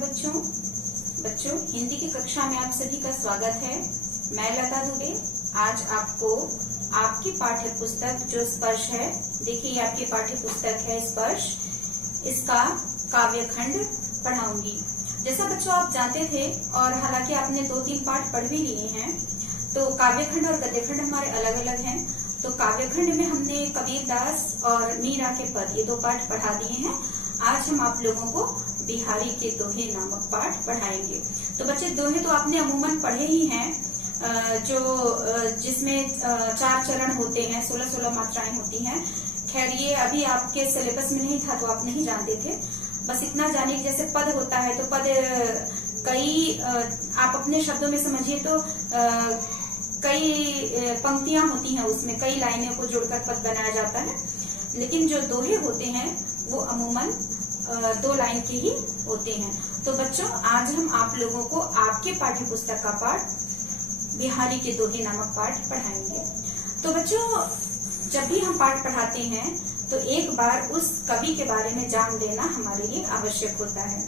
बच्चों हिंदी की कक्षा में आप सभी का स्वागत है। मैं लता दुबे आज आपको आपकी पाठ्य पुस्तक जो स्पर्श है, देखिए आपकी पाठ्य पुस्तक है स्पर्श, इसका काव्य खंड पढ़ाऊंगी। जैसा बच्चों आप जानते थे और हालांकि आपने 2-3 पाठ पढ़ भी लिए हैं, तो काव्य खंड और गद्य खंड हमारे अलग अलग हैं। तो काव्य खंड में हमने कबीरदास और मीरा के पद ये 2 पाठ पढ़ा दिए हैं। आज हम आप लोगों को बिहारी के दोहे नामक पाठ पढ़ाएंगे। तो बच्चे दोहे तो आपने अमूमन पढ़े ही हैं, जिसमें 4 चरण होते हैं, 16-16 मात्राएं होती हैं। खैर ये अभी आपके सिलेबस में नहीं था तो आप नहीं जानते थे। बस इतना जानिए कि जैसे पद होता है तो पद कई आप अपने शब्दों में समझिए तो कई पंक्तियां होती हैं, उसमें कई लाइनों को जोड़कर पद बनाया जाता है। लेकिन जो दोहे होते हैं वो अमूमन 2 लाइन के ही होते हैं। तो बच्चों आज हम आप लोगों को आपके पाठ्य पुस्तक का पाठ बिहारी के दोहे नामक पाठ पढ़ाएंगे। तो बच्चों जब भी हम पाठ पढ़ाते हैं तो एक बार उस कवि के बारे में जान लेना हमारे लिए आवश्यक होता है।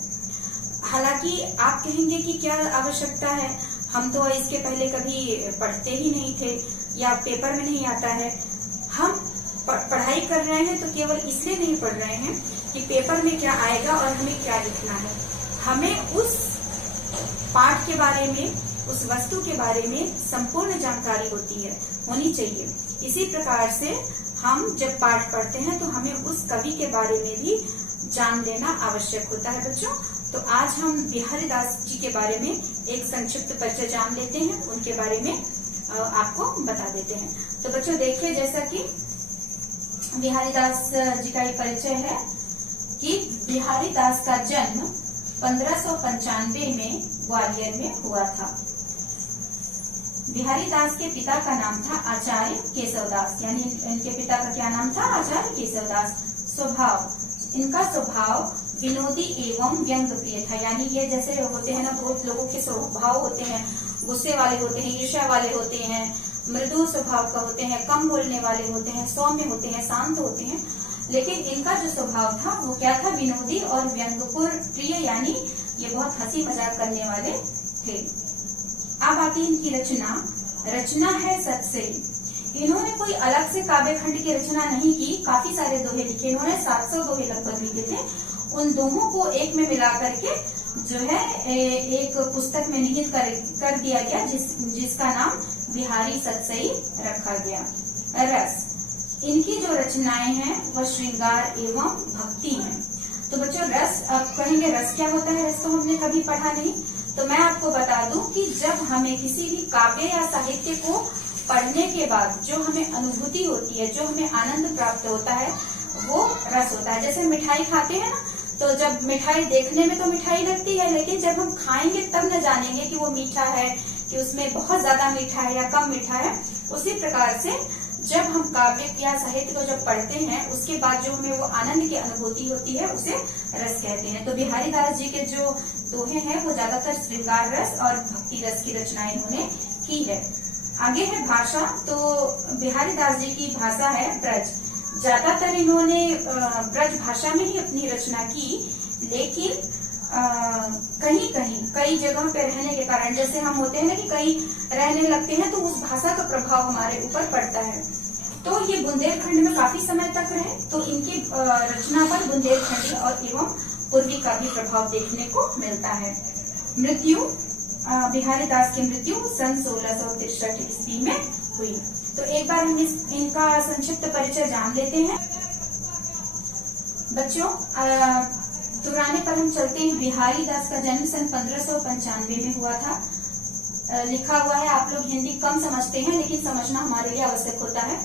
हालांकि आप कहेंगे कि क्या आवश्यकता है, हम तो इसके पहले कभी पढ़ते ही नहीं थे या पेपर में नहीं आता है। हम पढ़ाई कर रहे हैं तो केवल इसलिए नहीं पढ़ रहे हैं कि पेपर में क्या आएगा और हमें क्या लिखना है। हमें उस पाठ के बारे में, उस वस्तु के बारे में संपूर्ण जानकारी होनी चाहिए। इसी प्रकार से हम जब पाठ पढ़ते हैं तो हमें उस कवि के बारे में भी जान लेना आवश्यक होता है। बच्चों तो आज हम बिहारी दास जी के बारे में एक संक्षिप्त परिचय जान लेते हैं, उनके बारे में आपको बता देते हैं। तो बच्चों देखिए, जैसा कि बिहारी दास जी का ये परिचय है कि बिहारी दास का जन्म 1595 में ग्वालियर में हुआ था। बिहारी दास के पिता का नाम था आचार्य केशवदास, यानी इनके पिता का क्या नाम था? आचार्य केशवदास। इनका स्वभाव विनोदी एवं व्यंग प्रिय था। यानी ये जैसे होते हैं ना, बहुत लोगों के स्वभाव होते हैं, गुस्से वाले होते हैं, ईर्ष्या वाले होते हैं, मृदु स्वभाव का होते हैं, कम बोलने वाले होते हैं, सौम्य होते हैं, शांत होते हैं। लेकिन इनका जो स्वभाव था वो क्या था? विनोदी और व्यंग्यपूर्ण प्रिय, यानी ये बहुत हंसी मजाक करने वाले थे। अब आती इनकी रचना है सतसई। इन्होंने कोई अलग से काव्य खंड की रचना नहीं की, काफी सारे दोहे लिखे। इन्होंने 700 दोहे लगभग लिखे थे। उन दोहों को एक में मिला करके जो है एक पुस्तक में निहित कर दिया गया, जिसका नाम बिहारी सतसई रखा गया। रस, इनकी जो रचनाएं हैं वह श्रृंगार एवं भक्ति हैं। तो बच्चों रस, अब कहेंगे रस क्या होता है? रस तो हमने कभी पढ़ा नहीं। तो मैं आपको बता दूं कि जब हमें किसी भी काव्य या साहित्य को पढ़ने के बाद जो हमें अनुभूति होती है, जो हमें आनंद प्राप्त होता है, वो रस होता है। जैसे मिठाई खाते हैं ना, तो जब मिठाई देखने में तो मिठाई लगती है, लेकिन जब हम खाएंगे तब न जानेंगे कि वो मीठा है, कि उसमें बहुत ज्यादा मीठा है या कम मीठा है। उसी प्रकार से जब हम काव्य या साहित्य को जब पढ़ते हैं उसके बाद जो हमें वो आनंद की अनुभूति होती है उसे रस कहते हैं। तो बिहारी दास जी के जो दोहे हैं वो ज्यादातर श्रृंगार रस और भक्ति रस की रचनाएं इन्होंने की है। आगे है भाषा। तो बिहारी दास जी की भाषा है ब्रज। ज्यादातर इन्होंने ब्रज भाषा में ही अपनी रचना की, लेकिन कई जगहों पे रहने के कारण, जैसे हम होते हैं ना कि कहीं रहने लगते हैं तो उस भाषा का प्रभाव हमारे ऊपर पड़ता है। तो ये बुंदेलखंड में काफी समय तक रहे, तो इनकी रचना पर बुंदेलखंडी और एवं पूर्वी का भी प्रभाव देखने को मिलता है। मृत्यु, बिहारी दास की मृत्यु सन 1663 ईस्वी में हुई। तो एक बार हम इनका संक्षिप्त परिचय जान लेते हैं। बच्चों पुराने पर हम चलते हैं। बिहारी दास का जन्म सन 1595 में हुआ था। लिखा हुआ है, आप लोग हिंदी कम समझते हैं लेकिन समझना हमारे लिए आवश्यक होता है।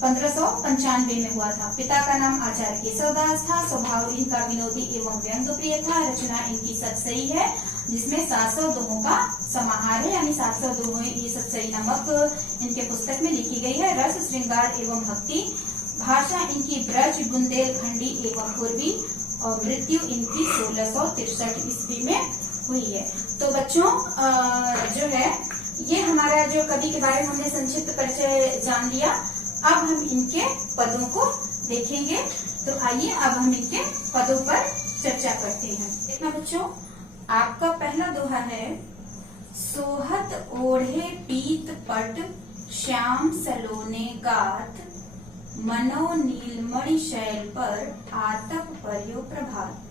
1595 में हुआ था। पिता का नाम आचार्य केशवदास था। स्वभाव इनका विनोदी एवं व्यंग्य प्रिय था। रचना इनकी सतसई है, जिसमें 700 दोहों का समाहार है, यानी 700 दोहे ये सतसई नामक इनके पुस्तक में लिखी गई है। रस, श्रृंगार एवं भक्ति। भाषा इनकी ब्रज, बुंदेलखंडी एवं पूर्वी, और मृत्यु इनकी 1663 ईस्वी में हुई है। तो बच्चों जो है ये हमारा जो कवि के बारे में हमने संक्षिप्त परिचय जान लिया। अब हम इनके पदों को देखेंगे। तो आइए अब हम इनके पदों पर चर्चा करते हैं। देखना बच्चों, आपका पहला दोहा है, सोहत ओढ़े पीत पट श्याम सलोने गात, मनो नीलमणि शैल पर आतप पर्यो प्रभात।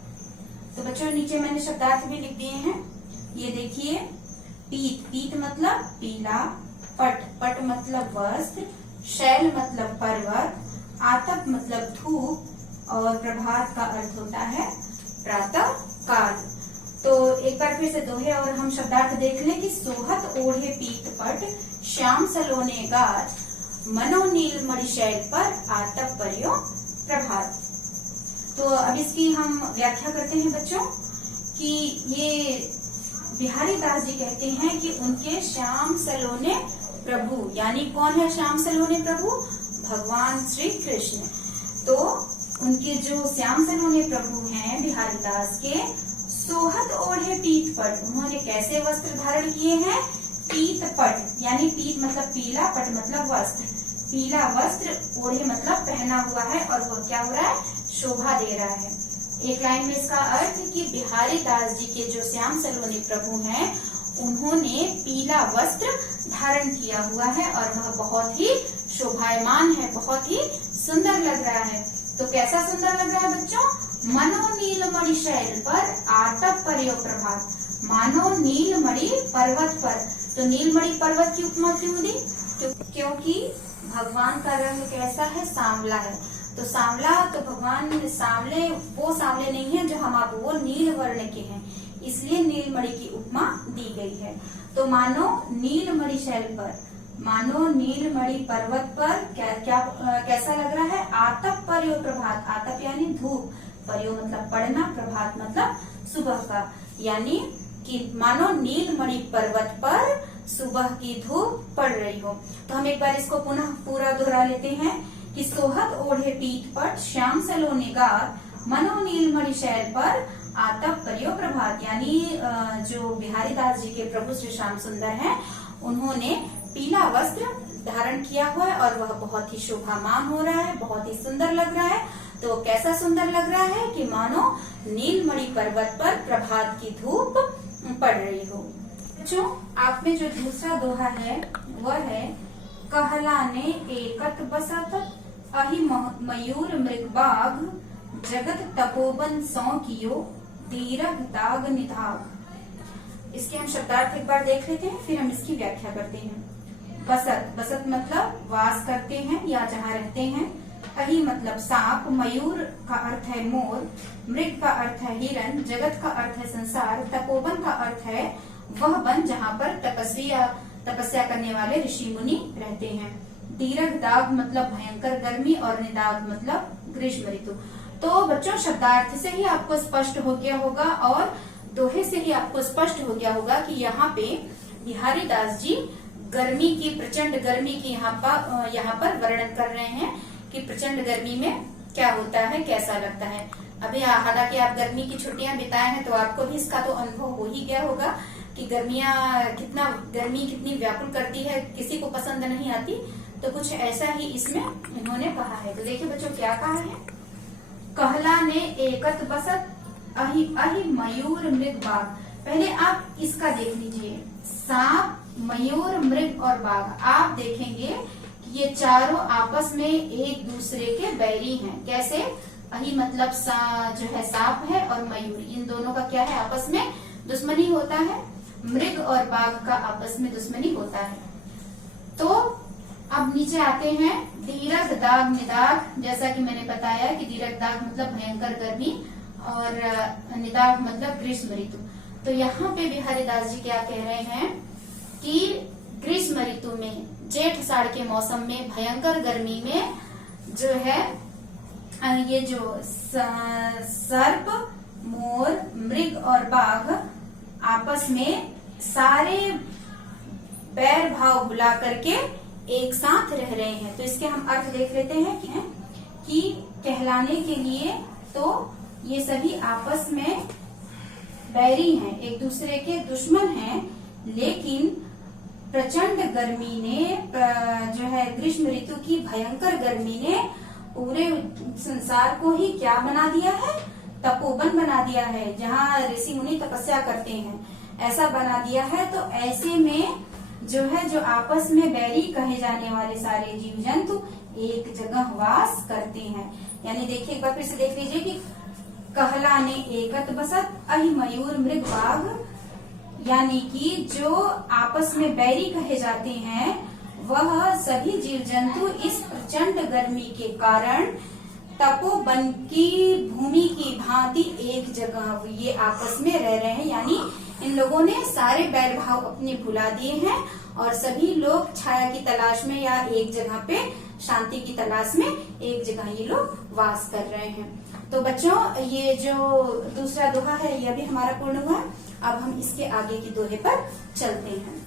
तो बच्चों नीचे मैंने शब्दार्थ भी लिख दिए हैं। ये देखिए, पीत, पीत मतलब पीला, पट, पट मतलब वस्त्र, शैल मतलब पर्वत, आतप मतलब धूप, और प्रभात का अर्थ होता है प्रातः काल। तो एक बार फिर से दोहे और हम शब्दार्थ देख लें कि सोहत ओढ़े पीत पट श्याम सलोने गात, मनो नीलमणि शैल पर आतप पर्यो प्रभात। तो अब इसकी हम व्याख्या करते हैं बच्चों कि ये बिहारी दास जी कहते हैं कि उनके श्याम सलोने प्रभु, यानी कौन है श्याम सलोने प्रभु? भगवान श्री कृष्ण। तो उनके जो श्याम सलोने प्रभु हैं बिहारी दास के, सोहत ओढ़े पीत पट, उन्होंने कैसे वस्त्र धारण किए हैं? पीत पट, यानी पीत मतलब पीला, पट मतलब वस्त्र, पीला वस्त्र ओढ़े मतलब पहना हुआ है, और वो क्या हो रहा है? शोभा दे रहा है। एक लाइन में इसका अर्थ कि बिहारी दास जी के जो श्याम सलोने प्रभु हैं, उन्होंने पीला वस्त्र धारण किया हुआ है और वह बहुत ही शोभायमान है, बहुत ही सुंदर लग रहा है। तो कैसा सुंदर लग रहा है बच्चों? मनो नीलमणि शैल पर आतप पर्यो प्रभात, मानो नीलमणि पर्वत पर। तो नीलमणि पर्वत की उपमा क्यों दी? क्योंकि भगवान का रंग कैसा है? सांवला है। तो सांवला, तो भगवान सांवले, वो सांवले नहीं है जो हम आप, वो नील वर्ण के हैं, इसलिए नीलमणि की उपमा दी गई है। तो मानो नीलमणि शैल पर, मानो नीलमणि पर्वत पर कैसा लग रहा है? आतप पर्यो प्रभात, आतप यानी धूप, पर्यो मतलब पड़ना, प्रभात मतलब सुबह का, यानी कि मानो नीलमणि पर्वत पर सुबह की धूप पड़ रही हो। तो हम एक बार इसको पुनः पूरा दोहरा लेते हैं कि सोहत ओढ़े पीत पट श्याम सलोने गात, मनो नीलमणि शैल पर आतप पर्यो प्रभात, यानी जो बिहारी दास जी के प्रभु श्री श्याम सुंदर हैं, उन्होंने पीला वस्त्र धारण किया हुआ है और वह बहुत ही शोभामान हो रहा है, बहुत ही सुंदर लग रहा है। तो कैसा सुंदर लग रहा है कि मानो नीलमणि पर्वत पर प्रभात की धूप पड़ रही हो। बच्चों, आप में जो दूसरा दोहा है वह है, कहलाने एकत बसत अहि मयूर मृगबाग, जगत तपोवन सौ कियो दीरघ दाग निधाग। इसके हम शब्दार्थ एक बार देख लेते हैं, फिर हम इसकी व्याख्या करते हैं। बसत, बसत मतलब वास करते हैं या जहाँ रहते हैं। अहि मतलब सांप, मयूर का अर्थ है मोर, मृग का अर्थ है हिरण, जगत का अर्थ है संसार, तपोवन का अर्थ है वह वन जहाँ पर तपस्या करने वाले ऋषि मुनि रहते हैं। दीरघ दाग मतलब भयंकर गर्मी, और निदाग मतलब ग्रीष्म ऋतु। तो बच्चों, शब्दार्थ से ही आपको स्पष्ट हो गया होगा और दोहे से ही आपको स्पष्ट हो गया होगा कि यहाँ पे बिहारी दास जी गर्मी की, प्रचंड गर्मी की यहाँ पर वर्णन कर रहे हैं कि प्रचंड गर्मी में क्या होता है, कैसा लगता है। अभी हालांकि आप गर्मी की छुट्टियां बिताए हैं तो आपको भी इसका तो अनुभव हो ही गया होगा कि गर्मी कितनी व्याकुल करती है, किसी को पसंद नहीं आती। तो कुछ ऐसा ही इसमें इन्होंने कहा है। तो देखिए बच्चों, क्या कहा है? कहलाने एकत बसत अहि अहि मयूर मृग बाघ। पहले आप इसका देख लीजिए, सांप, मयूर, मृग और बाघ। आप देखेंगे कि ये चारों आपस में एक दूसरे के बैरी हैं। कैसे? अहि मतलब जो है सांप है, और मयूर, इन दोनों का क्या है? आपस में दुश्मनी होता है। मृग और बाघ का आपस में दुश्मनी होता है। तो अब नीचे आते हैं, दीरघ दाग निदाग। जैसा कि मैंने बताया कि दीरघ दाग मतलब भयंकर गर्मी और निदाग मतलब ग्रीष्म ऋतु। तो यहाँ पे बिहारी दास जी क्या कह रहे हैं कि ग्रीष्म ऋतु में, जेठ साढ़ के मौसम में, भयंकर गर्मी में जो है ये जो सर्प, मोर, मृग और बाघ आपस में सारे बैर भाव भुला करके एक साथ रह रहे हैं। तो इसके हम अर्थ देख लेते हैं कि कहलाने के लिए तो ये सभी आपस में बैरी हैं, एक दूसरे के दुश्मन हैं, लेकिन प्रचंड गर्मी ने, जो है ग्रीष्म ऋतु की भयंकर गर्मी ने पूरे संसार को ही क्या बना दिया है? तपोवन बना दिया है, जहाँ ऋषि मुनि तपस्या करते हैं, ऐसा बना दिया है। तो ऐसे में जो है, जो आपस में बैरी कहे जाने वाले सारे जीव जंतु एक जगह वास करते हैं। यानी देखिए, एक बार फिर से देख लीजिए कि कहला ने एकत बसत अहि मयूर मृग बाघ, यानी कि जो आपस में बैरी कहे जाते हैं वह सभी जीव जंतु इस प्रचंड गर्मी के कारण तपोवन की भूमि की भांति एक जगह ये आपस में रह रहे हैं। यानी इन लोगों ने सारे बैर भाव अपने भुला दिए हैं और सभी लोग छाया की तलाश में या एक जगह पे शांति की तलाश में एक जगह ये लोग वास कर रहे हैं। तो बच्चों, ये जो दूसरा दोहा है यह भी हमारा पूर्ण हुआ। अब हम इसके आगे की दोहे पर चलते हैं।